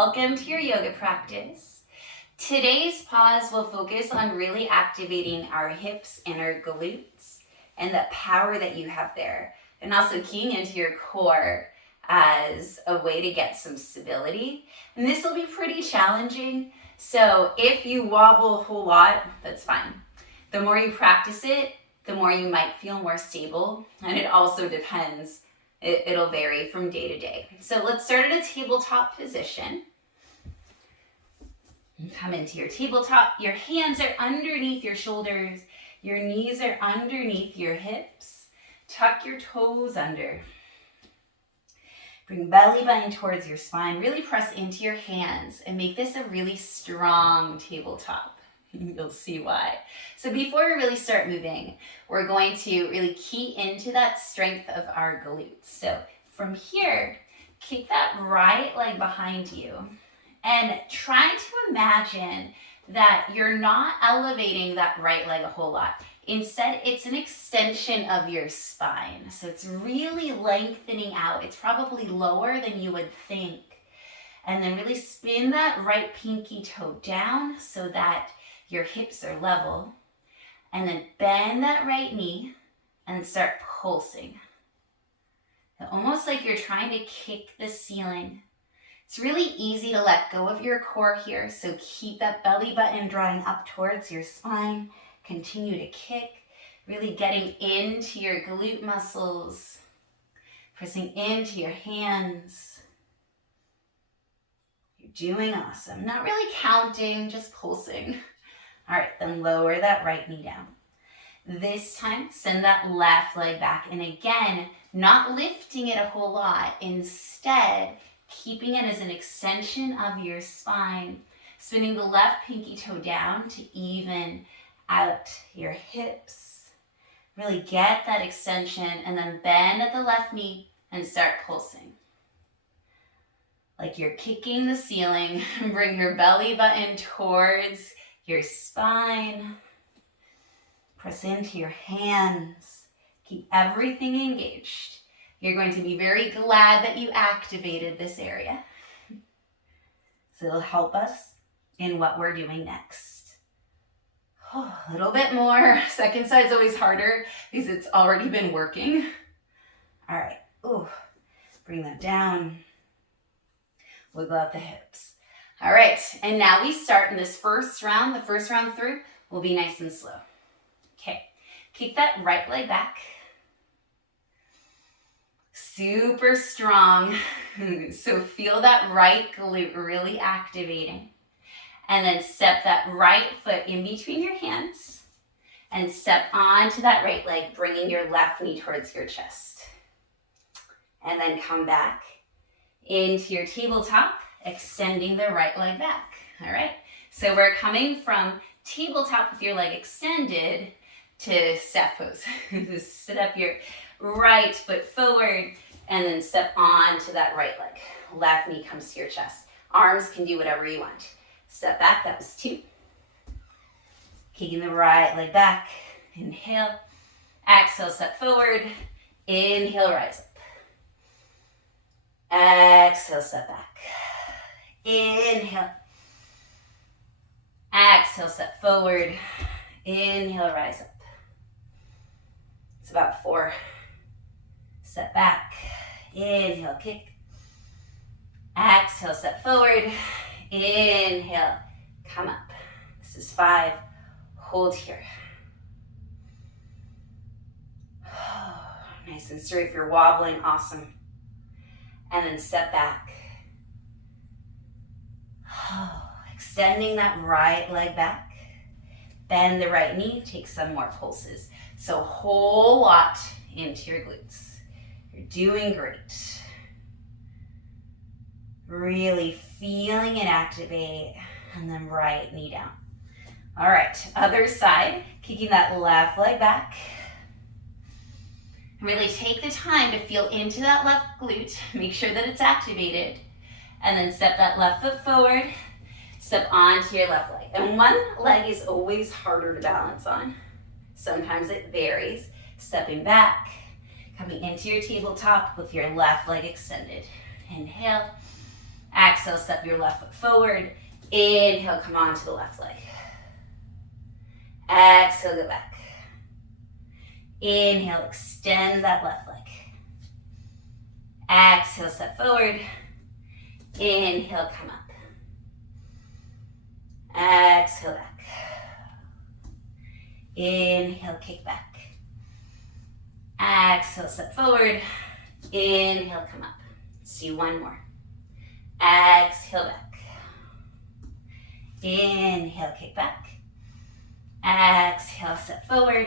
welcome to your yoga practice. Today's pause will focus on really activating our hips and our glutes and the power that you have there, and also keying into your core as a way to get some stability. And this will be pretty challenging, so if you wobble a whole lot, that's fine. The more you practice it, the more you might feel more stable, and it also depends. It'll vary from day to day. So let's start at a tabletop position. Come into your tabletop. Your hands are underneath your shoulders. Your knees are underneath your hips. Tuck your toes under. Bring belly button towards your spine. Really press into your hands and make this a really strong tabletop. You'll see why. So before we really start moving, we're going to really key into that strength of our glutes. So from here, kick that right leg behind you and try to imagine that you're not elevating that right leg a whole lot. Instead, it's an extension of your spine. So it's really lengthening out. It's probably lower than you would think. And then really spin that right pinky toe down so that your hips are level, and then bend that right knee and start pulsing. Almost like you're trying to kick the ceiling. It's really easy to let go of your core here, so keep that belly button drawing up towards your spine. Continue to kick, really getting into your glute muscles, pressing into your hands. You're doing awesome. Not really counting, just pulsing. All right, then lower that right knee down. This time, send that left leg back. And again, not lifting it a whole lot. Instead, keeping it as an extension of your spine. Spinning the left pinky toe down to even out your hips. Really get that extension and then bend at the left knee and start pulsing. Like you're kicking the ceiling. Bring your belly button towards your spine. Press into your hands. Keep everything engaged. You're going to be very glad that you activated this area. So it'll help us in what we're doing next. Oh, a little bit more. Second side's always harder because it's already been working. All right. Ooh. Bring that down. Wiggle out the hips. All right, and now we start in this first round. The first round through will be nice and slow. Okay, kick that right leg back. Super strong. So feel that right glute really activating. And then step that right foot in between your hands and step onto that right leg, bringing your left knee towards your chest. And then come back into your tabletop, extending the right leg back. All right, so we're coming from tabletop with your leg extended to staff pose. Just sit up your right foot forward and then step onto that right leg. Left knee comes to your chest. Arms can do whatever you want. Step back, that was 2. Kicking the right leg back. Inhale. Exhale, step forward. Inhale, rise up. Exhale, step back. Inhale. Exhale, step forward. Inhale, rise up. It's about 4. Step back. Inhale, kick. Exhale, step forward. Inhale, come up. This is 5. Hold here. Nice and straight. If you're wobbling, awesome. And then step back. Extending that right leg back. Bend the right knee. Take some more pulses. So whole lot into your glutes. You're doing great. Really feeling it activate. And then right knee down. All right, other side. Kicking that left leg back. Really take the time to feel into that left glute. Make sure that it's activated. And then step that left foot forward. Step onto your left leg. And one leg is always harder to balance on. Sometimes it varies. Stepping back. Coming into your tabletop with your left leg extended. Inhale. Exhale, step your left foot forward. Inhale, come on to the left leg. Exhale, go back. Inhale, extend that left leg. Exhale, step forward. Inhale, come up. Exhale, back. Inhale, kick back. Exhale, step forward. Inhale, come up. Let's do one more. Exhale, back. Inhale, kick back. Exhale, step forward.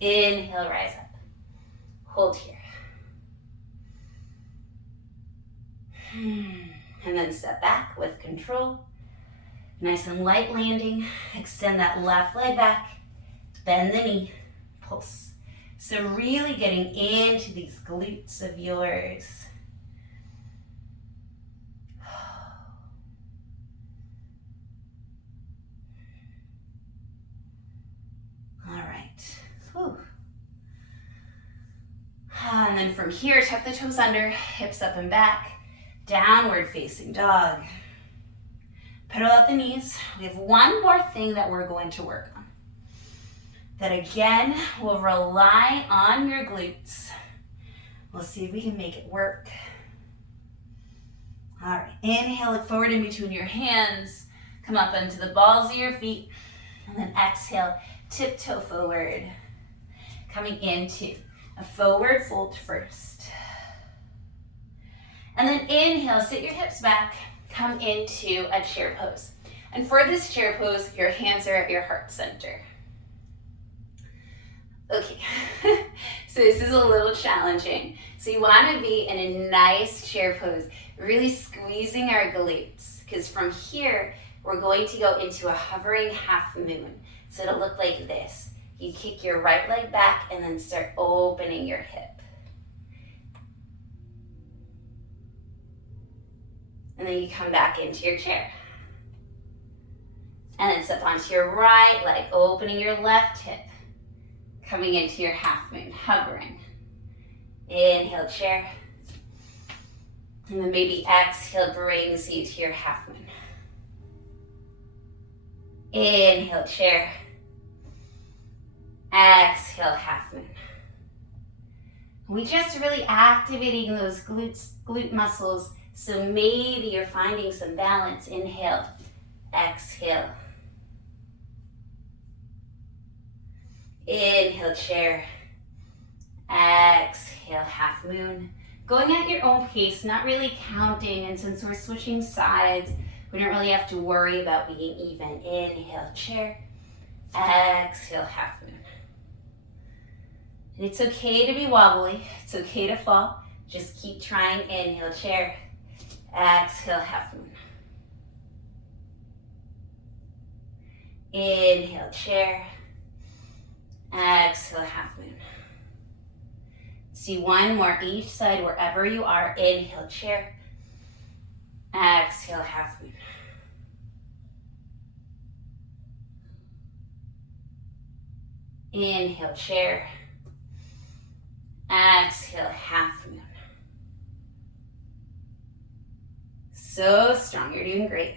Inhale, rise up. Hold here. And then step back with control. Nice and light landing. Extend that left leg back. Bend the knee. Pulse. So really getting into these glutes of yours. All right. Whew. And then from here, tuck the toes under, hips up and back, downward facing dog. Pedal out the knees. We have one more thing that we're going to work on. That again will rely on your glutes. We'll see if we can make it work. All right, inhale, look forward in between your hands. Come up into the balls of your feet. And then exhale, tiptoe forward. Coming into a forward fold first. And then inhale, sit your hips back. Come into a chair pose. And for this chair pose, your hands are at your heart center. Okay, so this is a little challenging. So you want to be in a nice chair pose, really squeezing our glutes. Because from here, we're going to go into a hovering half moon. So it'll look like this. You kick your right leg back and then start opening your hip. And then you come back into your chair. And then step onto your right leg, opening your left hip. Coming into your half moon, hovering. Inhale, chair. And then maybe exhale, brings you to your half moon. Inhale, chair. Exhale, half moon. We just really activating those glute muscles. So maybe you're finding some balance. Inhale, exhale. Inhale, chair. Exhale, half moon. Going at your own pace, not really counting. And since we're switching sides, we don't really have to worry about being even. Inhale, chair. Exhale, half moon. And it's okay to be wobbly. It's okay to fall. Just keep trying. Inhale, chair. Exhale, half moon. Inhale, chair. Exhale, half moon. See one more each side wherever you are. Inhale, chair. Exhale, half moon. Inhale, chair. Exhale, half moon. So strong, you're doing great.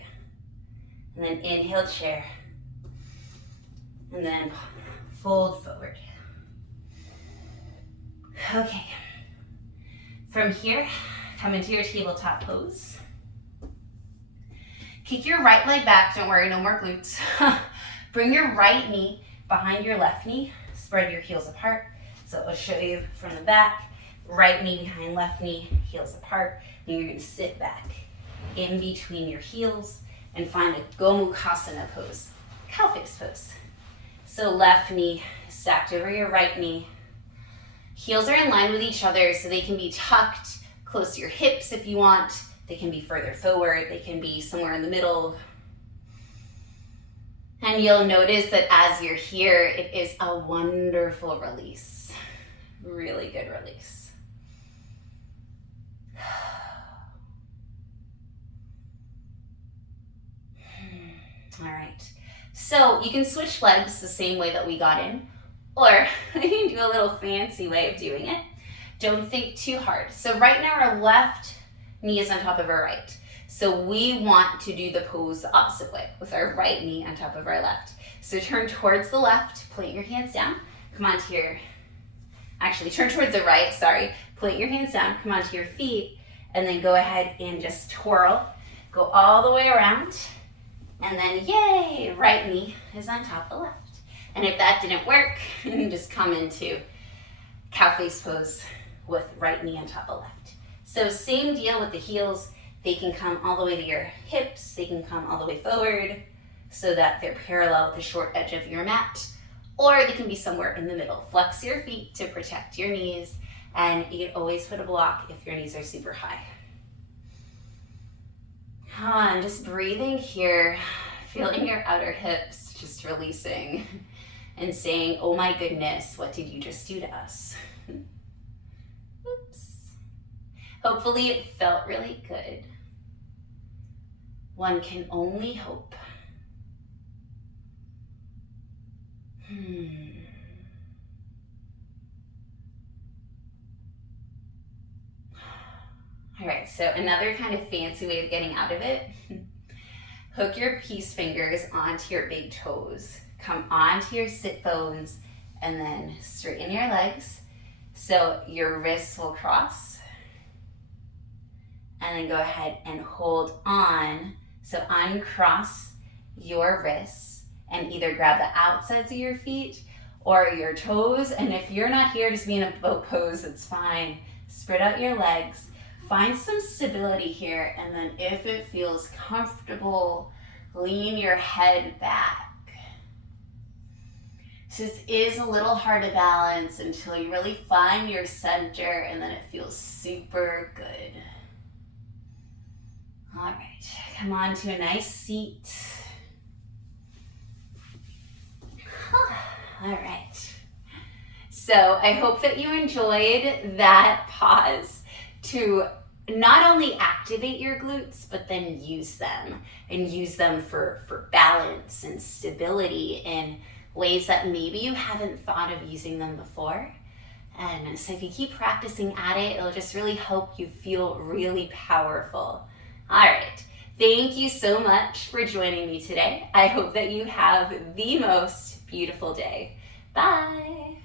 And then inhale, chair. And then fold forward. Okay. From here, come into your tabletop pose. Kick your right leg back. Don't worry, no more glutes. Bring your right knee behind your left knee. Spread your heels apart. So I'll show you from the back. Right knee behind left knee, heels apart. And you're going to sit back in between your heels and find a Gomukhasana pose, cow face pose. So left knee stacked over your right knee. Heels are in line with each other, so they can be tucked close to your hips if you want. They can be further forward. They can be somewhere in the middle. And you'll notice that as you're here, it is a wonderful release. Really good release. All right. So you can switch legs the same way that we got in, or you can do a little fancy way of doing it. Don't think too hard. So right now our left knee is on top of our right. So we want to do the pose the opposite way, with our right knee on top of our left. So turn towards the left, plant your hands down, come onto your, actually turn towards the right, sorry. Plant your hands down, come onto your feet, and then go ahead and just twirl. Go all the way around, and then yay, right knee is on top of the left. And if that didn't work, just come into cow face pose with right knee on top of left. So same deal with the heels. They can come all the way to your hips. They can come all the way forward so that they're parallel with the short edge of your mat, or they can be somewhere in the middle. Flex your feet to protect your knees, and you can always put a block if your knees are super high. I'm just breathing here, feeling your outer hips, just releasing and saying, oh my goodness, what did you just do to us? Oops. Hopefully it felt really good. One can only hope. All right, so another kind of fancy way of getting out of it, hook your peace fingers onto your big toes. Come onto your sit bones and then straighten your legs. So your wrists will cross. And then go ahead and hold on. So uncross your wrists and either grab the outsides of your feet or your toes. And if you're not here, just be in a boat pose, it's fine. Spread out your legs. Find some stability here. And then if it feels comfortable, lean your head back. This is a little hard to balance until you really find your center, and then it feels super good. All right, come on to a nice seat. All right. So I hope that you enjoyed that pause to not only activate your glutes, but then use them for balance and stability in ways that maybe you haven't thought of using them before. And so if you keep practicing at it, it'll just really help you feel really powerful. All right, thank you so much for joining me today. I hope that you have the most beautiful day. Bye.